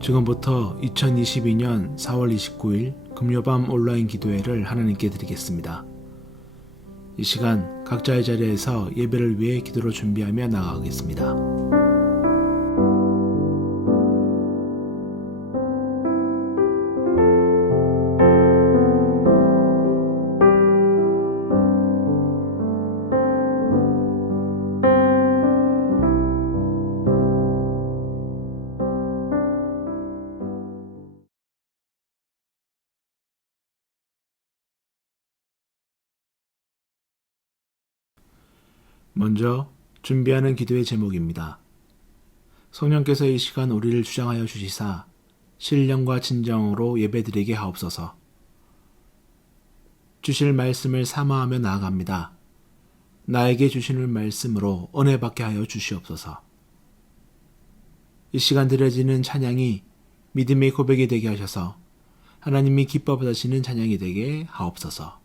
지금부터 2022년 4월 29일 금요밤 온라인 기도회를 하나님께 드리겠습니다. 이 시간 각자의 자리에서 예배를 위해 기도로 준비하며 나아가겠습니다. 먼저 준비하는 기도의 제목입니다. 성령께서 이 시간 우리를 주장하여 주시사 신령과 진정으로 예배드리게 하옵소서. 주실 말씀을 사모하며 나아갑니다. 나에게 주시는 말씀으로 은혜 받게 하여 주시옵소서. 이 시간 드려지는 찬양이 믿음의 고백이 되게 하셔서 하나님이 기뻐 받으시는 찬양이 되게 하옵소서.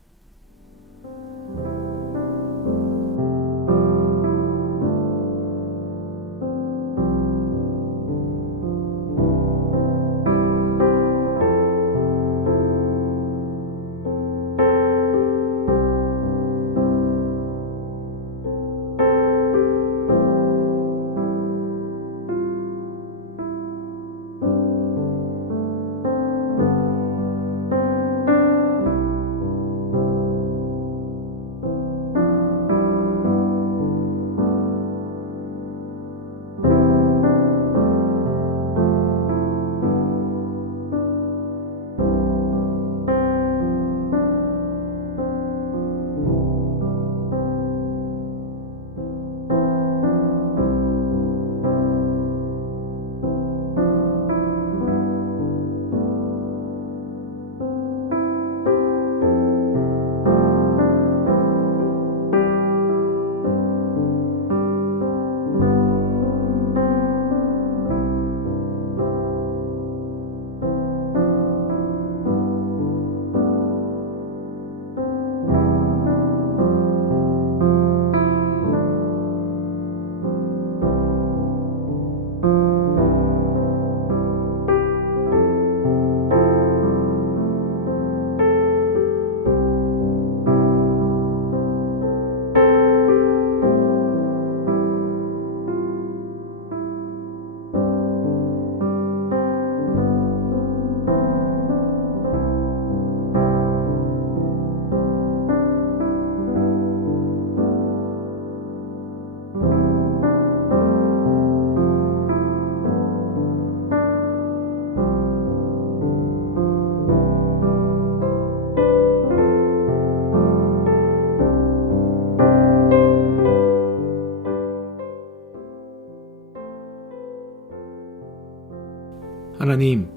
하나님,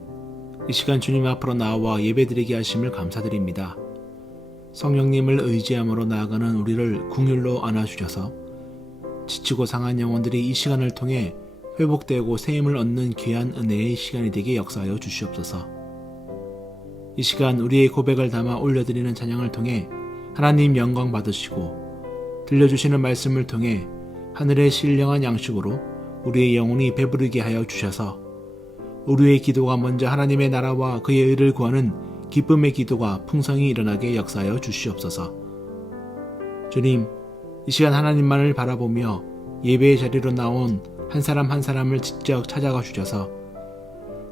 이 시간 주님 앞으로 나와 예배드리게 하심을 감사드립니다. 성령님을 의지함으로 나아가는 우리를 긍휼로 안아주셔서 지치고 상한 영혼들이 이 시간을 통해 회복되고 새힘을 얻는 귀한 은혜의 시간이 되게 역사하여 주시옵소서. 이 시간 우리의 고백을 담아 올려드리는 찬양을 통해 하나님 영광 받으시고 들려주시는 말씀을 통해 하늘의 신령한 양식으로 우리의 영혼이 배부르게 하여 주셔서 우리의 기도가 먼저 하나님의 나라와 그의 의를 구하는 기쁨의 기도가 풍성히 일어나게 역사하여 주시옵소서. 주님, 이 시간 하나님만을 바라보며 예배의 자리로 나온 한 사람 한 사람을 직접 찾아가 주셔서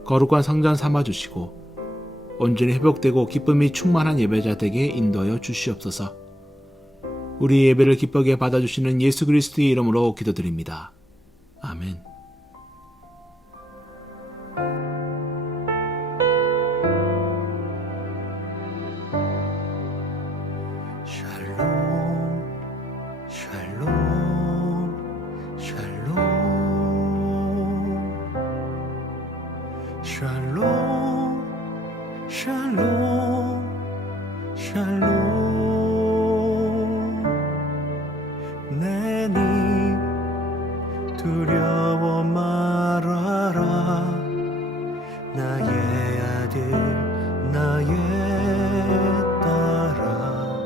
거룩한 성전 삼아주시고 온전히 회복되고 기쁨이 충만한 예배자 되게 인도하여 주시옵소서. 우리 예배를 기쁘게 받아주시는 예수 그리스도의 이름으로 기도드립니다. 아멘. 샬롬 샬롬 샬롬 내니 두려워 말아라 나의 아들 나의 딸아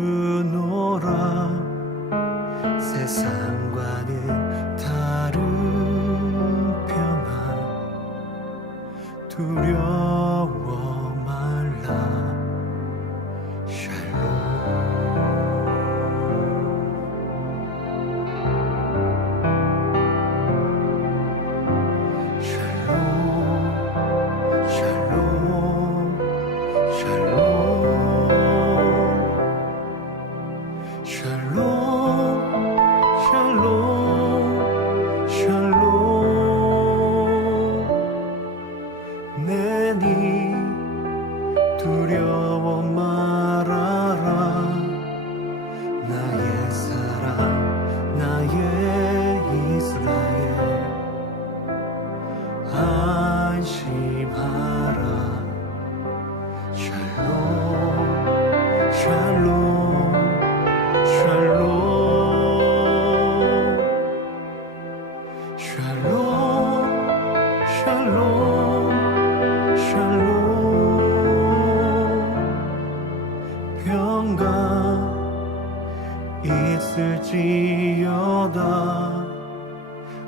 주노라 세상과는 다른 평안 두려워 말라 내니 두려워 말아라 나의 사랑 나의 이스라엘 안심하라 샬롬 샬롬 샬롬 샬롬 샬롬 샬롬 평강 있을지어다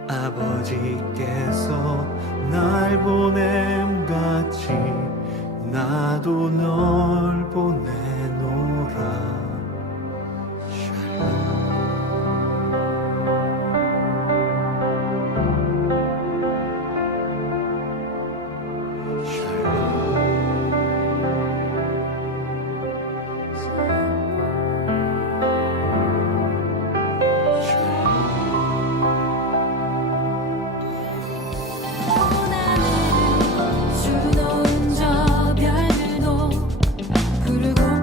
아버지께서 날 보냄같이 나도 널 보내노라 주노은 저 별들도 부르고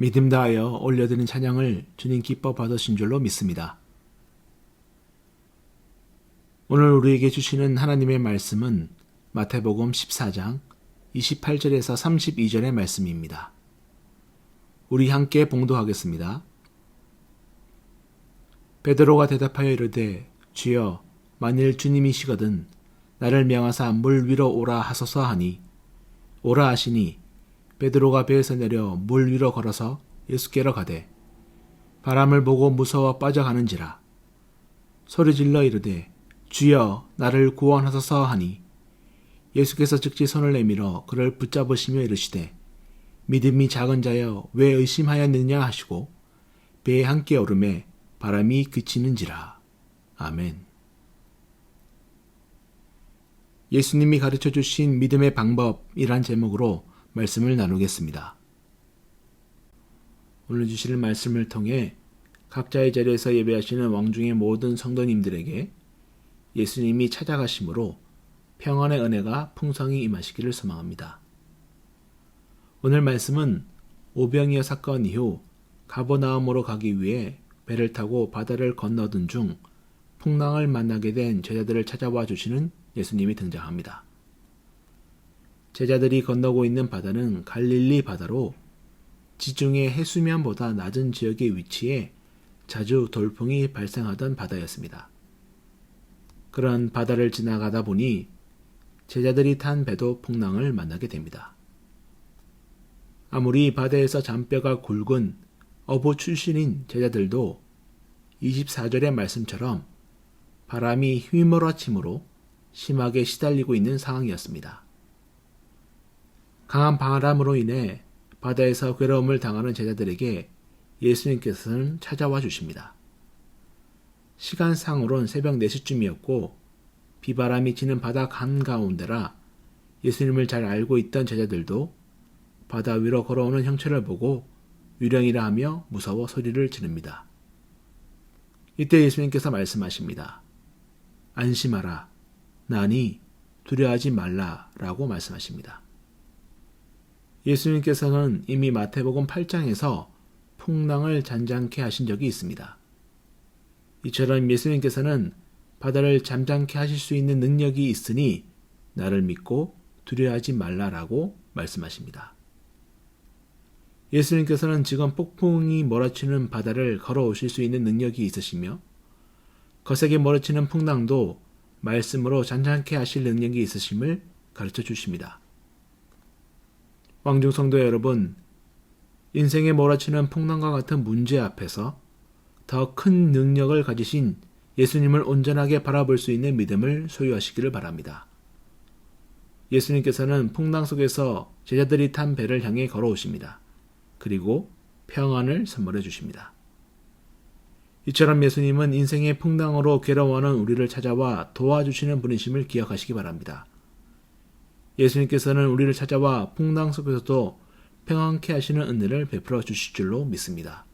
믿음 다하여 올려드린 찬양을 주님 기뻐 받으신 줄로 믿습니다. 오늘 우리에게 주시는 하나님의 말씀은 마태복음 14장 28절에서 32절의 말씀입니다. 우리 함께 봉독하겠습니다. 베드로가 대답하여 이르되 주여 만일 주님이시거든 나를 명하사 물 위로 오라 하소서 하니 오라 하시니 베드로가 배에서 내려 물 위로 걸어서 예수께로 가되 바람을 보고 무서워 빠져가는지라 소리질러 이르되 주여 나를 구원하소서 하니 예수께서 즉시 손을 내밀어 그를 붙잡으시며 이르시되 믿음이 작은 자여 왜 의심하였느냐 하시고 배에 함께 오르매 바람이 그치는지라. 아멘. 예수님이 가르쳐 주신 믿음의 방법이란 제목으로 말씀을 나누겠습니다. 오늘 주실 말씀을 통해 각자의 자리에서 예배하시는 왕중의 모든 성도님들에게 예수님이 찾아가심으로 평안의 은혜가 풍성히 임하시기를 소망합니다. 오늘 말씀은 오병이어 사건 이후 가버나움으로 가기 위해 배를 타고 바다를 건너던 중 풍랑을 만나게 된 제자들을 찾아와 주시는 예수님이 등장합니다. 제자들이 건너고 있는 바다는 갈릴리 바다로 지중해 해수면보다 낮은 지역에 위치해 자주 돌풍이 발생하던 바다였습니다. 그런 바다를 지나가다 보니 제자들이 탄 배도 풍랑을 만나게 됩니다. 아무리 바다에서 잔뼈가 굵은 어부 출신인 제자들도 24절의 말씀처럼 바람이 휘몰아침으로 심하게 시달리고 있는 상황이었습니다. 강한 바람으로 인해 바다에서 괴로움을 당하는 제자들에게 예수님께서는 찾아와 주십니다. 시간상으론 새벽 4시쯤이었고 비바람이 치는 바다 한가운데라 예수님을 잘 알고 있던 제자들도 바다 위로 걸어오는 형체를 보고 유령이라 하며 무서워 소리를 지릅니다. 이때 예수님께서 말씀하십니다. 안심하라. 나니 두려워하지 말라 라고 말씀하십니다. 예수님께서는 이미 마태복음 8장에서 풍랑을 잔잔케 하신 적이 있습니다. 이처럼 예수님께서는 바다를 잠잠케 하실 수 있는 능력이 있으니 나를 믿고 두려워하지 말라라고 말씀하십니다. 예수님께서는 지금 폭풍이 몰아치는 바다를 걸어오실 수 있는 능력이 있으시며 거세게 몰아치는 풍랑도 말씀으로 잔잔케 하실 능력이 있으심을 가르쳐 주십니다. 왕중 성도 여러분, 인생에 몰아치는 풍랑과 같은 문제 앞에서 더 큰 능력을 가지신 예수님을 온전하게 바라볼 수 있는 믿음을 소유하시기를 바랍니다. 예수님께서는 풍랑 속에서 제자들이 탄 배를 향해 걸어오십니다. 그리고 평안을 선물해 주십니다. 이처럼 예수님은 인생의 풍랑으로 괴로워하는 우리를 찾아와 도와주시는 분이심을 기억하시기 바랍니다. 예수님께서는 우리를 찾아와 풍랑 속에서도 평안케 하시는 은혜를 베풀어 주실 줄로 믿습니다.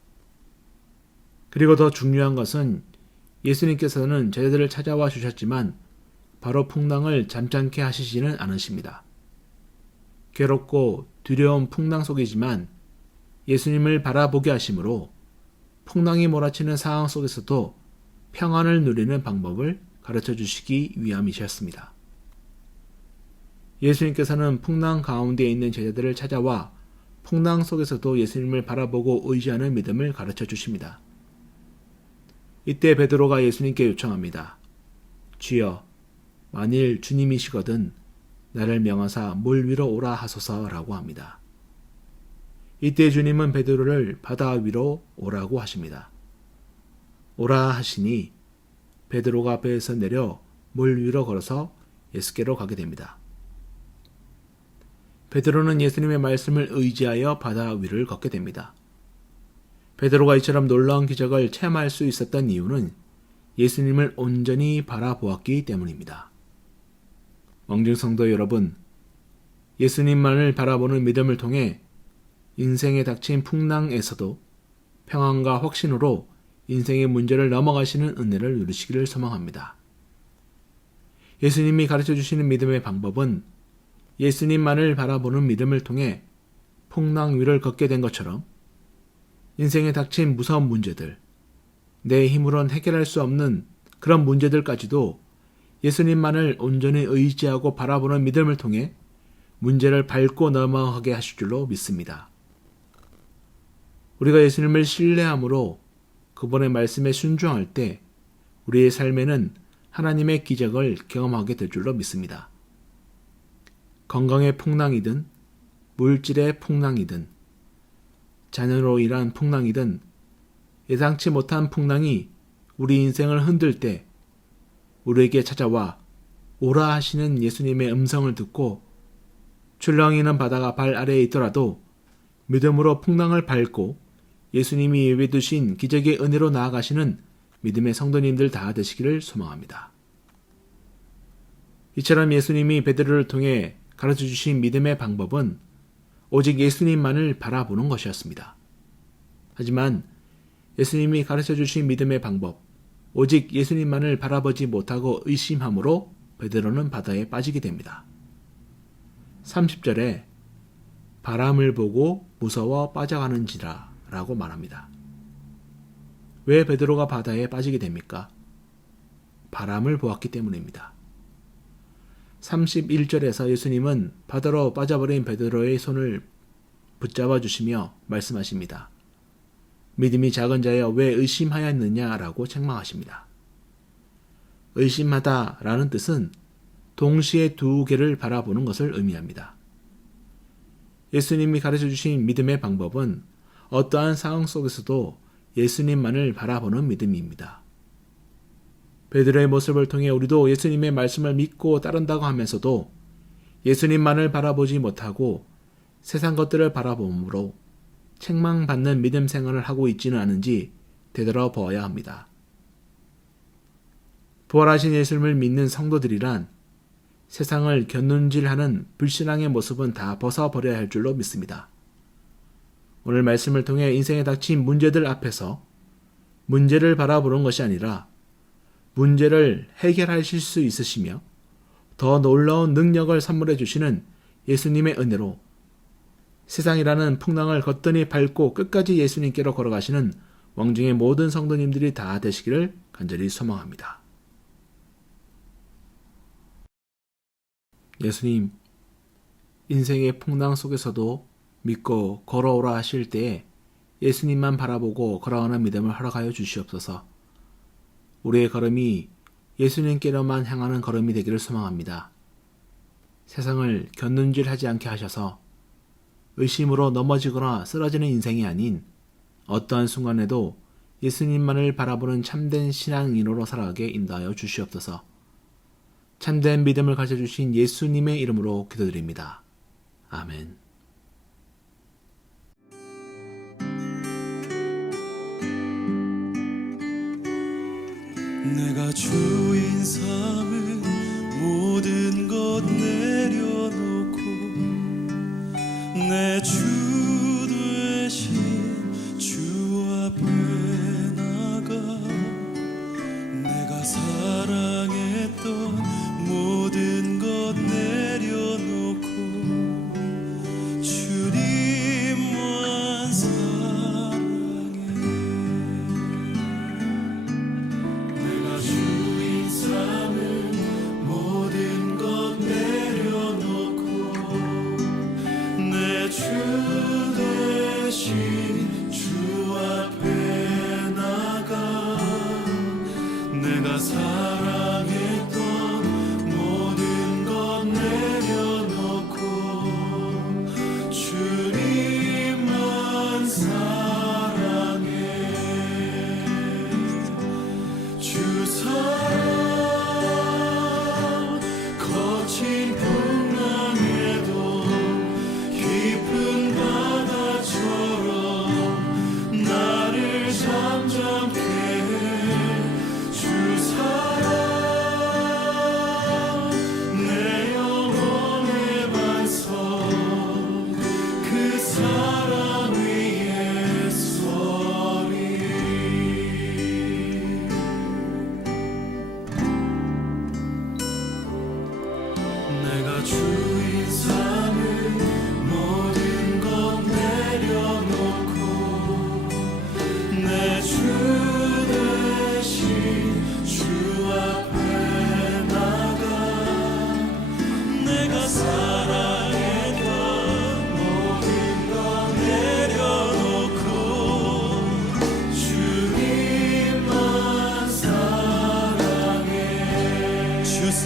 그리고 더 중요한 것은 예수님께서는 제자들을 찾아와 주셨지만 바로 풍랑을 잠잠케 하시지는 않으십니다. 괴롭고 두려운 풍랑 속이지만 예수님을 바라보게 하심으로 풍랑이 몰아치는 상황 속에서도 평안을 누리는 방법을 가르쳐 주시기 위함이셨습니다. 예수님께서는 풍랑 가운데 있는 제자들을 찾아와 풍랑 속에서도 예수님을 바라보고 의지하는 믿음을 가르쳐 주십니다. 이때 베드로가 예수님께 요청합니다. 주여, 만일 주님이시거든 나를 명하사 물 위로 오라 하소서라고 합니다. 이때 주님은 베드로를 바다 위로 오라고 하십니다. 오라 하시니 베드로가 배에서 내려 물 위로 걸어서 예수께로 가게 됩니다. 베드로는 예수님의 말씀을 의지하여 바다 위를 걷게 됩니다. 베드로가 이처럼 놀라운 기적을 체험할 수 있었던 이유는 예수님을 온전히 바라보았기 때문입니다. 왕중 성도 여러분, 예수님만을 바라보는 믿음을 통해 인생에 닥친 풍랑에서도 평안과 확신으로 인생의 문제를 넘어가시는 은혜를 누리시기를 소망합니다. 예수님이 가르쳐 주시는 믿음의 방법은 예수님만을 바라보는 믿음을 통해 풍랑 위를 걷게 된 것처럼 인생에 닥친 무서운 문제들, 내 힘으론 해결할 수 없는 그런 문제들까지도 예수님만을 온전히 의지하고 바라보는 믿음을 통해 문제를 밟고 넘어가게 하실 줄로 믿습니다. 우리가 예수님을 신뢰함으로 그분의 말씀에 순종할 때 우리의 삶에는 하나님의 기적을 경험하게 될 줄로 믿습니다. 건강의 풍랑이든 물질의 풍랑이든 자녀로 인한 풍랑이든 예상치 못한 풍랑이 우리 인생을 흔들 때 우리에게 찾아와 오라 하시는 예수님의 음성을 듣고 출렁이는 바다가 발 아래에 있더라도 믿음으로 풍랑을 밟고 예수님이 예비해 두신 기적의 은혜로 나아가시는 믿음의 성도님들 다 되시기를 소망합니다. 이처럼 예수님이 베드로를 통해 가르쳐 주신 믿음의 방법은 오직 예수님만을 바라보는 것이었습니다. 하지만 예수님이 가르쳐 주신 믿음의 방법, 오직 예수님만을 바라보지 못하고 의심함으로 베드로는 바다에 빠지게 됩니다. 30절에 바람을 보고 무서워 빠져가는지라 라고 말합니다. 왜 베드로가 바다에 빠지게 됩니까? 바람을 보았기 때문입니다. 31절에서 예수님은 바다로 빠져버린 베드로의 손을 붙잡아 주시며 말씀하십니다. 믿음이 작은 자여 왜 의심하였느냐라고 책망하십니다. 의심하다 라는 뜻은 동시에 두 개를 바라보는 것을 의미합니다. 예수님이 가르쳐 주신 믿음의 방법은 어떠한 상황 속에서도 예수님만을 바라보는 믿음입니다. 베드로의 모습을 통해 우리도 예수님의 말씀을 믿고 따른다고 하면서도 예수님만을 바라보지 못하고 세상 것들을 바라봄으로 책망받는 믿음 생활을 하고 있지는 않은지 되돌아보아야 합니다. 부활하신 예수님을 믿는 성도들이란 세상을 곁눈질하는 불신앙의 모습은 다 벗어버려야 할 줄로 믿습니다. 오늘 말씀을 통해 인생에 닥친 문제들 앞에서 문제를 바라보는 것이 아니라 문제를 해결하실 수 있으시며 더 놀라운 능력을 선물해 주시는 예수님의 은혜로 세상이라는 풍랑을 거뜬히 밟고 끝까지 예수님께로 걸어가시는 왕중의 모든 성도님들이 다 되시기를 간절히 소망합니다. 예수님, 인생의 풍랑 속에서도 믿고 걸어오라 하실 때에 예수님만 바라보고 걸어가는 믿음을 허락하여 주시옵소서. 우리의 걸음이 예수님께로만 향하는 걸음이 되기를 소망합니다. 세상을 곁눈질하지 않게 하셔서 의심으로 넘어지거나 쓰러지는 인생이 아닌 어떠한 순간에도 예수님만을 바라보는 참된 신앙인으로 살아가게 인도하여 주시옵소서. 참된 믿음을 가르쳐 주신 예수님의 이름으로 기도드립니다. 아멘. 내가 주인 삼은 모든 것 내려놓고 내 주 되신 주 앞에 나가 내가 사랑했던 모든 것 내려놓고 주님만 사랑해. 내가 주인 삼은 모든 것 내려놓고 내 주 대신 주 앞에 나가 내가 사랑했던 모든 것 내려놓고 주님만 사랑해. 주 사랑 거친 풍랑에도 깊은 바다처럼 나를 잠잠케 해. 주 사랑 내 영혼의 반석 그 사랑 위에 서리. 내가 주인 삼은 모든 것 내려놓고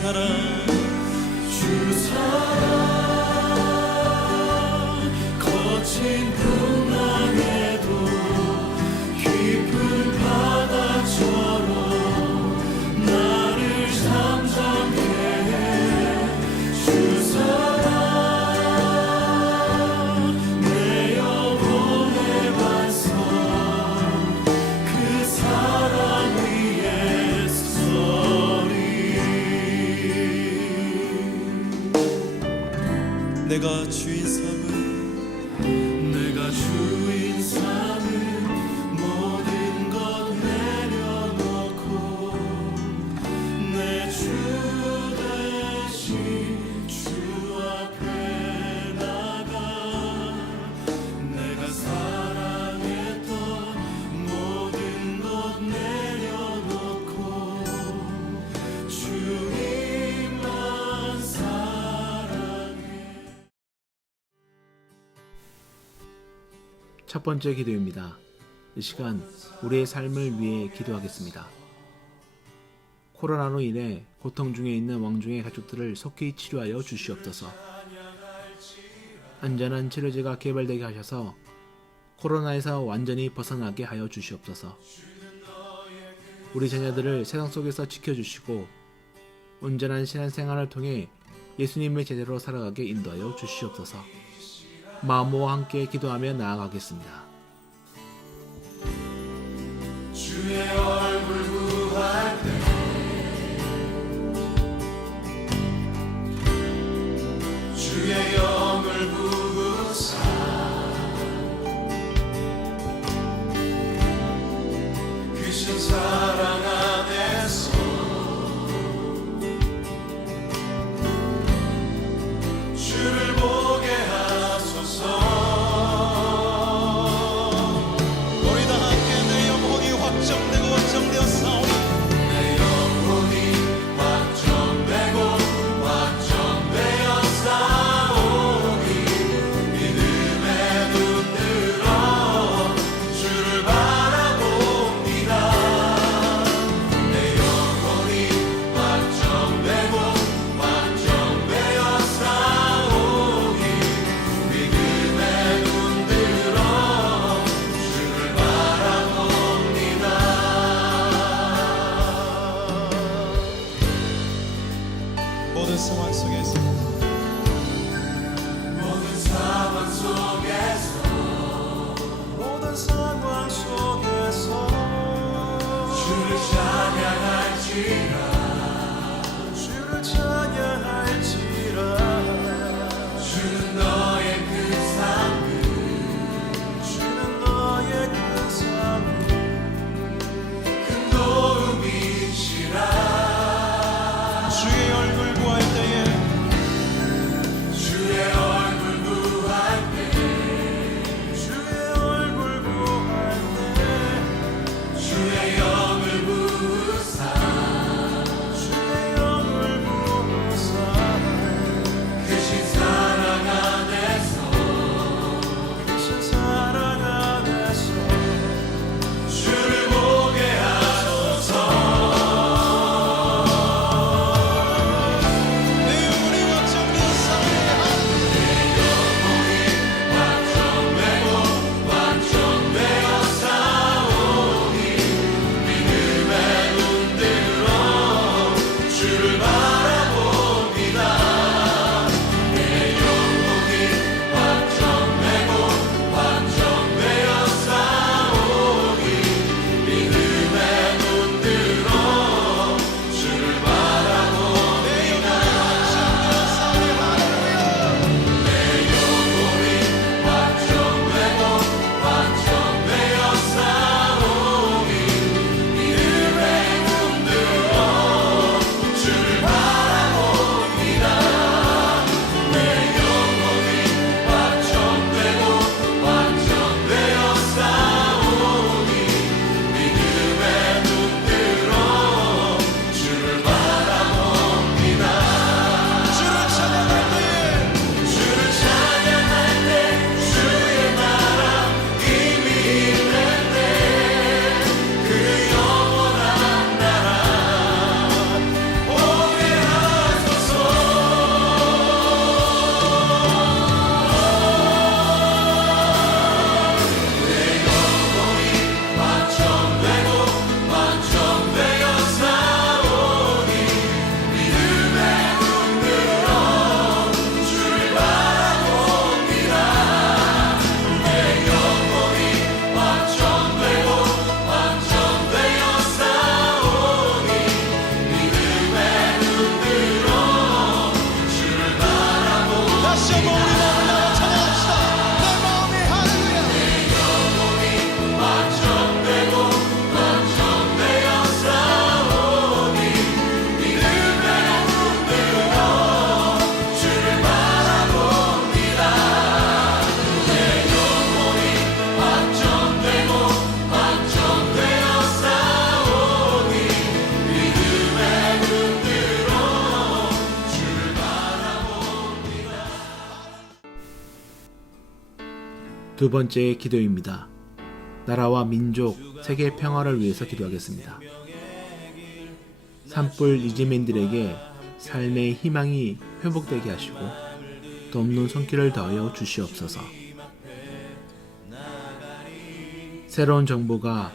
사랑 주 사랑 거친 풍랑에도 깊은 바다처럼 나를 잠잠케 해 주 사랑 내 영혼의 반석 그 사랑 위에 서리 내가 주인 삼은 모든 것 내려놓고 내 주 대신 주 앞에 나가 내가 사랑했던 모든 것 내려놓고 주님만 사랑해. 첫 번째 기도입니다. 이 시간 우리의 삶을 위해 기도하겠습니다. 코로나로 인해 고통 중에 있는 왕중의 가족들을 속히 치료하여 주시옵소서. 안전한 치료제가 개발되게 하셔서 코로나에서 완전히 벗어나게 하여 주시옵소서. 우리 자녀들을 세상 속에서 지켜주시고 온전한 신앙생활을 통해 예수님의 제대로 살아가게 인도하여 주시옵소서. 마음과 함께 기도하며 나아가겠습니다. 주의 얼굴 구할 때 주의 영을 부으사 크신 사랑 안에서 주를 보게 하소서. 우리 다 함께 내 영혼이 확정되고 확정되었사오니 내 영혼이 확정되고 확정되었사오니 믿음의 눈 들어 주를 바라봅니다. 내 영혼이 확정되고 확정되었사오니 믿음의 눈 들어 주를 바라봅니다. 모든 상황 속에서 모든 상황 속에서 모든 상황 속에서 주를 찬양할지라 주를 찬양할지라 주는 너의 그 삶을 주는 너의 그 삶을 큰 도움이시라. 주의 얼굴 구할 때에 주의 얼굴 구할 때 주의 얼굴 구할 때 주의 영을 부으사 주의 영을 부으사 두 번째 기도입니다. 나라와 민족, 세계 평화를 위해서 기도하겠습니다. 산불 이재민들에게 삶의 희망이 회복되게 하시고 돕는 손길을 더하여 주시옵소서. 새로운 정부가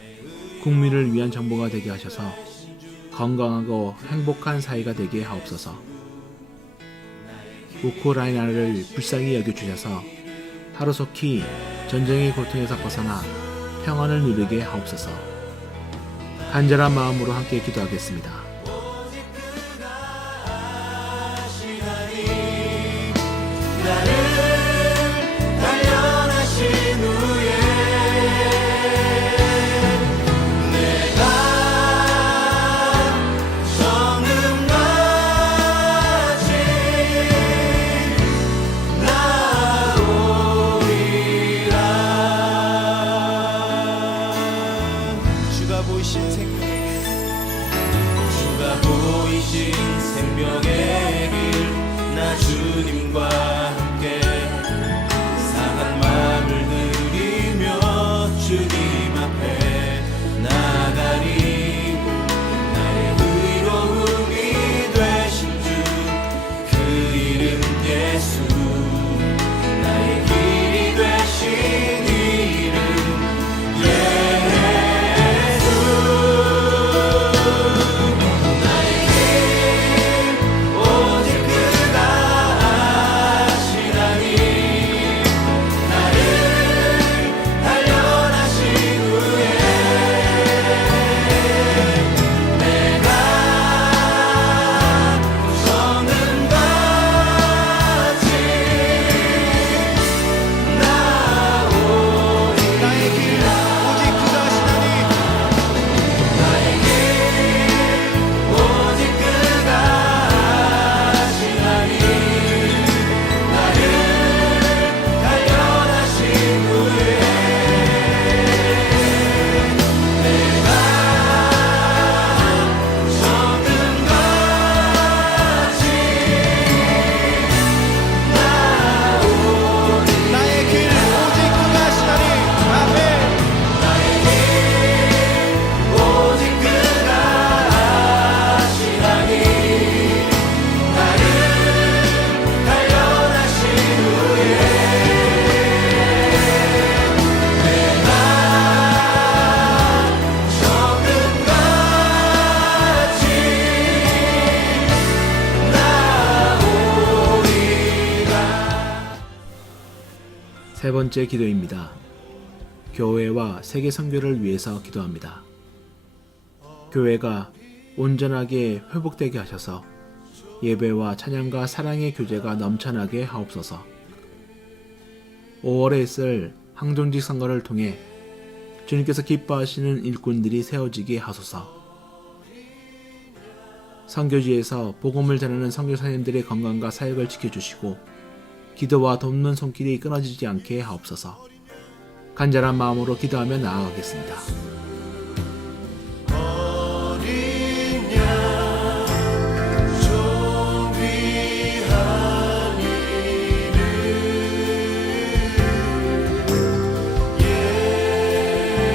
국민을 위한 정부가 되게 하셔서 건강하고 행복한 사회가 되게 하옵소서. 우크라이나를 불쌍히 여겨주셔서 하루속히 전쟁의 고통에서 벗어나 평안을 누리게 하옵소서. 간절한 마음으로 함께 기도하겠습니다. 나를 단련하신 후에 내가 성금같이 나오리라. 주가 보이신 생명의 길 나 주님과 함께 상한 마음을 들이며 주님 앞에 나가리. 나의 의로움이 되신 주 그 이름 예수. 나의 길이 되신 이름 예수. 나의 길 오직 그가 아시나니. 나를 단련하신 후에 내가 성금같이 나오리라. 나의 길 오직 그가 아시나니. 나의 길 오직 그가 아시나니. 나를 단련하신 후에 내가 성금같이 나오리. 나의 길 오직 그가 아시나니. 아멘. 나의 길 오직 그가 아시나니. 나를 단련하신 후에 내가 성금같이 나오리라. 세 번째 기도입니다. 교회와 세계 선교를 위해서 기도합니다. 교회가 온전하게 회복되게 하셔서 예배와 찬양과 사랑의 교제가 넘쳐나게 하옵소서. 5월에 있을 항종직 선거를 통해 주님께서 기뻐하시는 일꾼들이 세워지게 하소서. 선교지에서 복음을 전하는 선교사님들의 건강과 사역을 지켜주시고 기도와 돕는 손길이 끊어지지 않게 하옵소서. 간절한 마음으로 기도하며 나아가겠습니다. 어린 양 존귀한 이름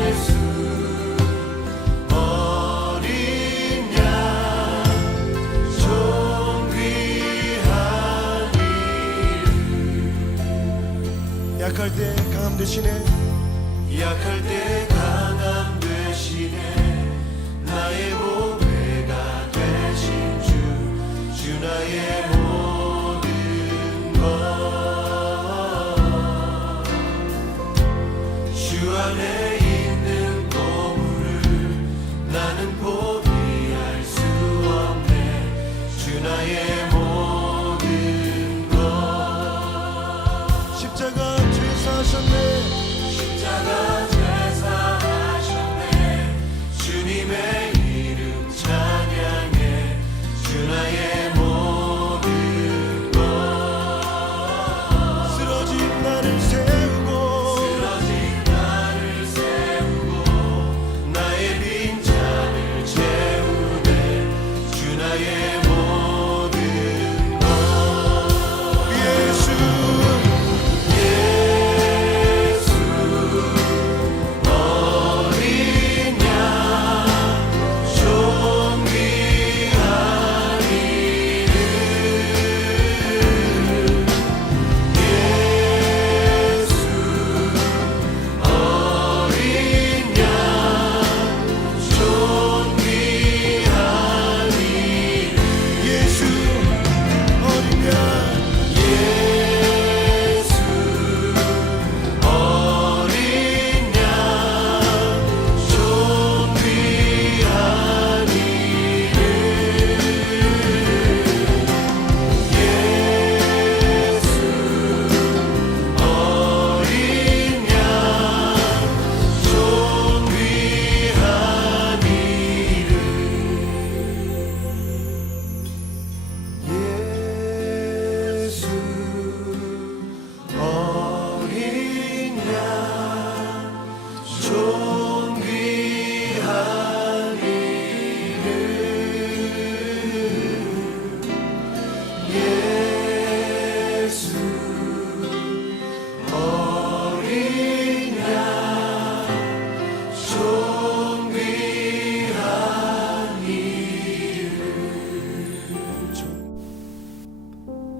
예수. 어린 양 존귀한 이름. 약할 때 강함 되시네. 약할 때 강함 되시네. 나의 보배가 되신 주. 주 나의 모든 것. 주 안에 있는 보물을 나는 포기할 수 없네. 주 나의 모든 것. 십자가 죄 사셨네. 십자가 죄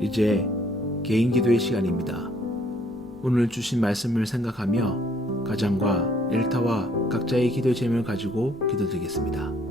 이제 개인 기도의 시간입니다. 오늘 주신 말씀을 생각하며 가정과 일터와 각자의 기도의 제목을 가지고 기도드리겠습니다.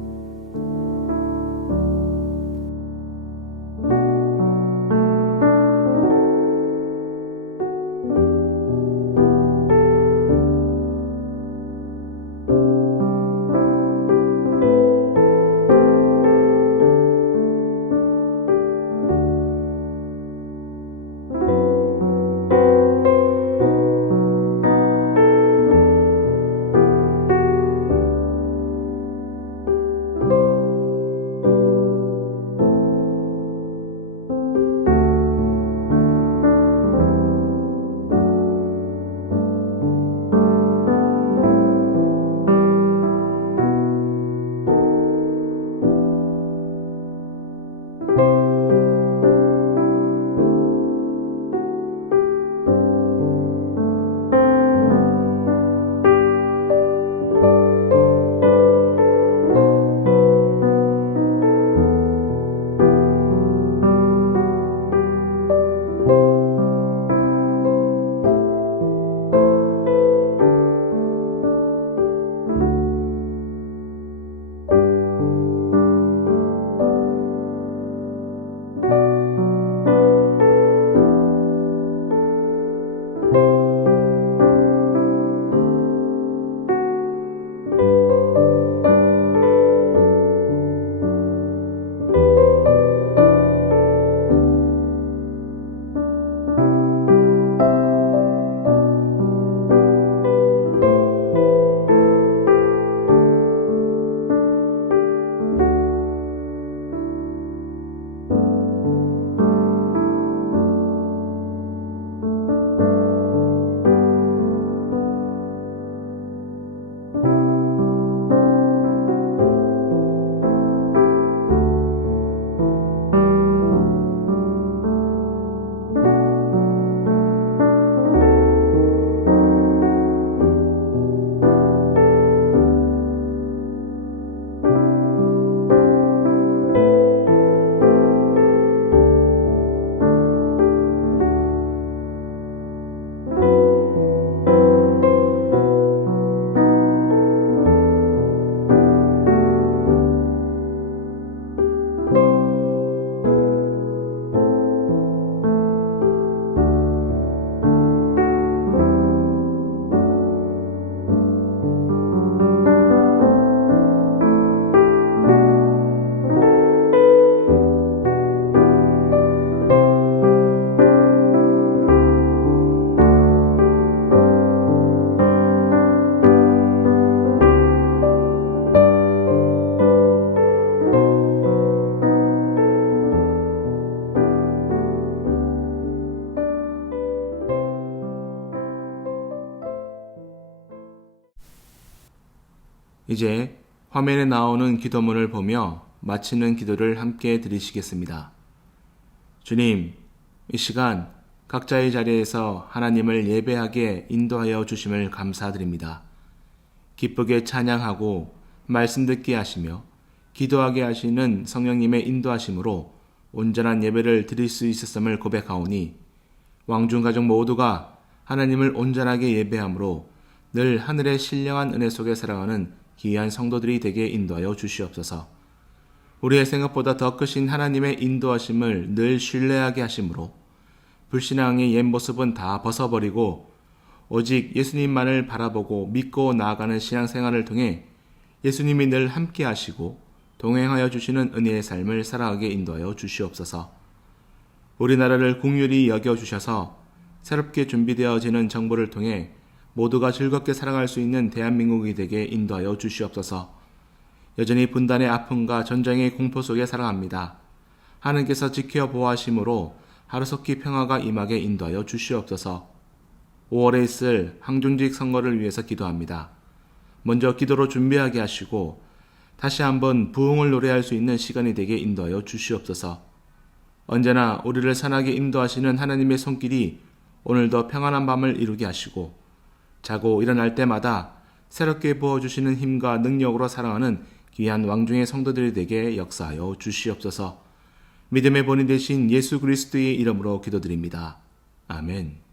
이제 화면에 나오는 기도문을 보며 마치는 기도를 함께 드리시겠습니다. 주님, 이 시간 각자의 자리에서 하나님을 예배하게 인도하여 주심을 감사드립니다. 기쁘게 찬양하고 말씀 듣게 하시며 기도하게 하시는 성령님의 인도하심으로 온전한 예배를 드릴 수 있었음을 고백하오니 왕중가족 모두가 하나님을 온전하게 예배함으로 늘 하늘의 신령한 은혜 속에 살아가는 귀한 성도들이 되게 인도하여 주시옵소서. 우리의 생각보다 더 크신 하나님의 인도하심을 늘 신뢰하게 하심으로 불신앙의 옛 모습은 다 벗어버리고 오직 예수님만을 바라보고 믿고 나아가는 신앙생활을 통해 예수님이 늘 함께 하시고 동행하여 주시는 은혜의 삶을 살아가게 인도하여 주시옵소서. 우리나라를 긍휼히 여겨주셔서 새롭게 준비되어지는 정부를 통해 모두가 즐겁게 살아갈 수 있는 대한민국이 되게 인도하여 주시옵소서. 여전히 분단의 아픔과 전쟁의 공포 속에 살아갑니다. 하나님께서 지켜 보호하심으로 하루속히 평화가 임하게 인도하여 주시옵소서. 5월에 있을 항중직 선거를 위해서 기도합니다. 먼저 기도로 준비하게 하시고 다시 한번 부흥을 노래할 수 있는 시간이 되게 인도하여 주시옵소서. 언제나 우리를 선하게 인도하시는 하나님의 손길이 오늘도 평안한 밤을 이루게 하시고 자고 일어날 때마다 새롭게 부어주시는 힘과 능력으로 살아가는 귀한 왕중의 성도들이 되게 역사하여 주시옵소서. 믿음의 본인 되신 예수 그리스도의 이름으로 기도드립니다. 아멘.